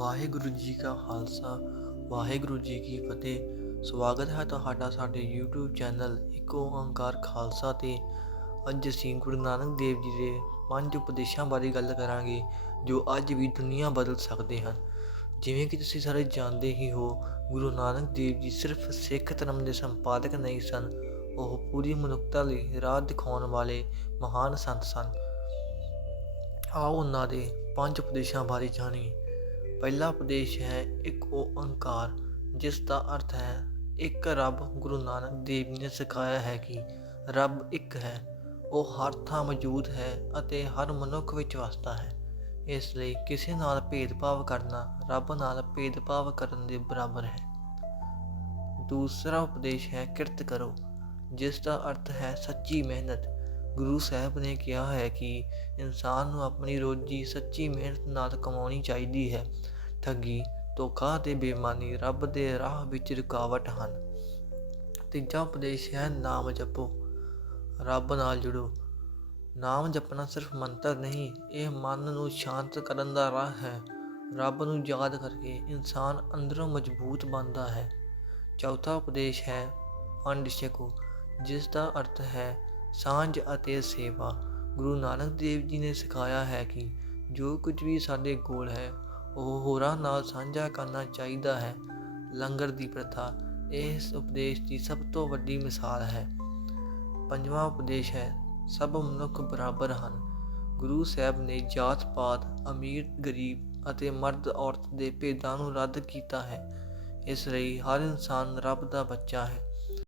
ਵਾਹਿਗੁਰੂ ਜੀ ਕਾ ਖਾਲਸਾ, ਵਾਹਿਗੁਰੂ ਜੀ ਕੀ ਫਤਿਹ। ਸਵਾਗਤ ਹੈ ਤੁਹਾਡਾ ਸਾਡੇ YouTube ਚੈਨਲ ਇੱਕੋ ਓੰਕਾਰ ਖਾਲਸਾ ਤੇ। ਅੱਜ ਅਸੀਂ ਗੁਰੂ ਨਾਨਕ ਦੇਵ ਜੀ ਦੇ ਪੰਜ ਉਪਦੇਸ਼ਾਂ ਬਾਰੇ ਗੱਲ ਕਰਾਂਗੇ, ਜੋ ਅੱਜ ਵੀ ਦੁਨੀਆ ਬਦਲ ਸਕਦੇ ਹਨ। ਜਿਵੇਂ ਕਿ ਤੁਸੀਂ ਸਾਰੇ ਜਾਣਦੇ ਹੀ ਹੋ, ਗੁਰੂ ਨਾਨਕ ਦੇਵ ਜੀ ਸਿਰਫ ਸਿੱਖ ਧਰਮ ਦੇ ਸੰਪਾਦਕ ਨਹੀਂ ਸਨ। ਉਹ ਪੂਰੀ ਮਨੁੱਖਤਾ ਲਈ ਰਾਹ ਦਿਖਾਉਣ ਵਾਲੇ ਮਹਾਨ ਸੰਤ ਸਨ। ਆਓ ਉਹਨਾਂ ਦੇ ਪੰਜ ਉਪਦੇਸ਼ਾਂ ਬਾਰੇ ਜਾਣੀਏ। ਪਹਿਲਾ ਉਪਦੇਸ਼ ਹੈ ਇੱਕ ਉਹ ਓੰਕਾਰ ਜਿਸ ਦਾ ਅਰਥ ਹੈ, ਇੱਕ ਰੱਬ ਗੁਰੂ ਨਾਨਕ ਦੇਵ ਜੀ ਨੇ ਸਿਖਾਇਆ ਹੈ ਕਿ ਰੱਬ ਇੱਕ ਹੈ, ਉਹ ਹਰ ਥਾਂ ਮੌਜੂਦ ਹੈ ਅਤੇ ਹਰ ਮਨੁੱਖ ਵਿੱਚ ਵਸਦਾ ਹੈ। ਇਸ ਲਈ ਕਿਸੇ ਨਾਲ ਭੇਦਭਾਵ ਕਰਨਾ ਰੱਬ ਨਾਲ ਭੇਦਭਾਵ ਕਰਨ ਦੇ ਬਰਾਬਰ ਹੈ। ਦੂਸਰਾ ਉਪਦੇਸ਼ ਹੈ ਕਿਰਤ ਕਰੋ, ਜਿਸ ਦਾ ਅਰਥ ਹੈ ਸੱਚੀ ਮਿਹਨਤ। ਗੁਰੂ ਸਾਹਿਬ ਨੇ ਕਿਹਾ ਹੈ ਕਿ ਇਨਸਾਨ ਨੂੰ ਆਪਣੀ ਰੋਜੀ ਸੱਚੀ ਮਿਹਨਤ ਨਾਲ ਕਮਾਉਣੀ ਚਾਹੀਦੀ ਹੈ। ਠੱਗੀ, ਧੋਖਾ ਤੇ ਬੇਈਮਾਨੀ ਰੱਬ ਦੇ ਰਾਹ ਵਿੱਚ ਰੁਕਾਵਟ ਹਨ। ਤੀਜਾ ਉਪਦੇਸ਼ ਹੈ, ਨਾਮ ਜਪੋ। ਰੱਬ ਨਾਲ ਜੁੜੋ। ਨਾਮ ਜਪਣਾ ਸਿਰਫ ਮੰਤਰ ਨਹੀਂ, ਇਹ ਮਨ ਨੂੰ ਸ਼ਾਂਤ ਕਰਨ ਦਾ ਰਾਹ ਹੈ। ਰੱਬ ਨੂੰ ਯਾਦ ਕਰਕੇ ਇਨਸਾਨ ਅੰਦਰੋਂ ਮਜ਼ਬੂਤ ਬਣਦਾ ਹੈ। ਚੌਥਾ ਉਪਦੇਸ਼ ਹੈ, ਅੰਡ ਛਕੋ ਜਿਸ ਦਾ ਅਰਥ ਹੈ ਸਾਂਝ ਅਤੇ ਸੇਵਾ। ਗੁਰੂ ਨਾਨਕ ਦੇਵ ਜੀ ਨੇ ਸਿਖਾਇਆ ਹੈ ਕਿ ਜੋ ਕੁਝ ਵੀ ਸਾਡੇ ਕੋਲ ਹੈ, ਉਹ ਹੋਰਾਂ ਨਾਲ ਸਾਂਝਾ ਕਰਨਾ ਚਾਹੀਦਾ ਹੈ। ਲੰਗਰ ਦੀ ਪ੍ਰਥਾ, ਇਸ ਉਪਦੇਸ਼ ਦੀ ਸਭ ਤੋਂ ਵੱਡੀ ਮਿਸਾਲ ਹੈ। ਪੰਜਵਾਂ ਉਪਦੇਸ਼ ਹੈ, ਸਭ ਮਨੁੱਖ ਬਰਾਬਰ ਹਨ। ਗੁਰੂ ਸਾਹਿਬ ਨੇ ਜਾਤ ਪਾਤ, ਅਮੀਰ, ਗਰੀਬ ਅਤੇ ਮਰਦ ਔਰਤ ਦੇ ਭੇਦਾਂ ਨੂੰ ਰੱਦ ਕੀਤਾ ਹੈ। ਇਸ ਲਈ ਹਰ ਇਨਸਾਨ ਰੱਬ ਦਾ ਬੱਚਾ ਹੈ।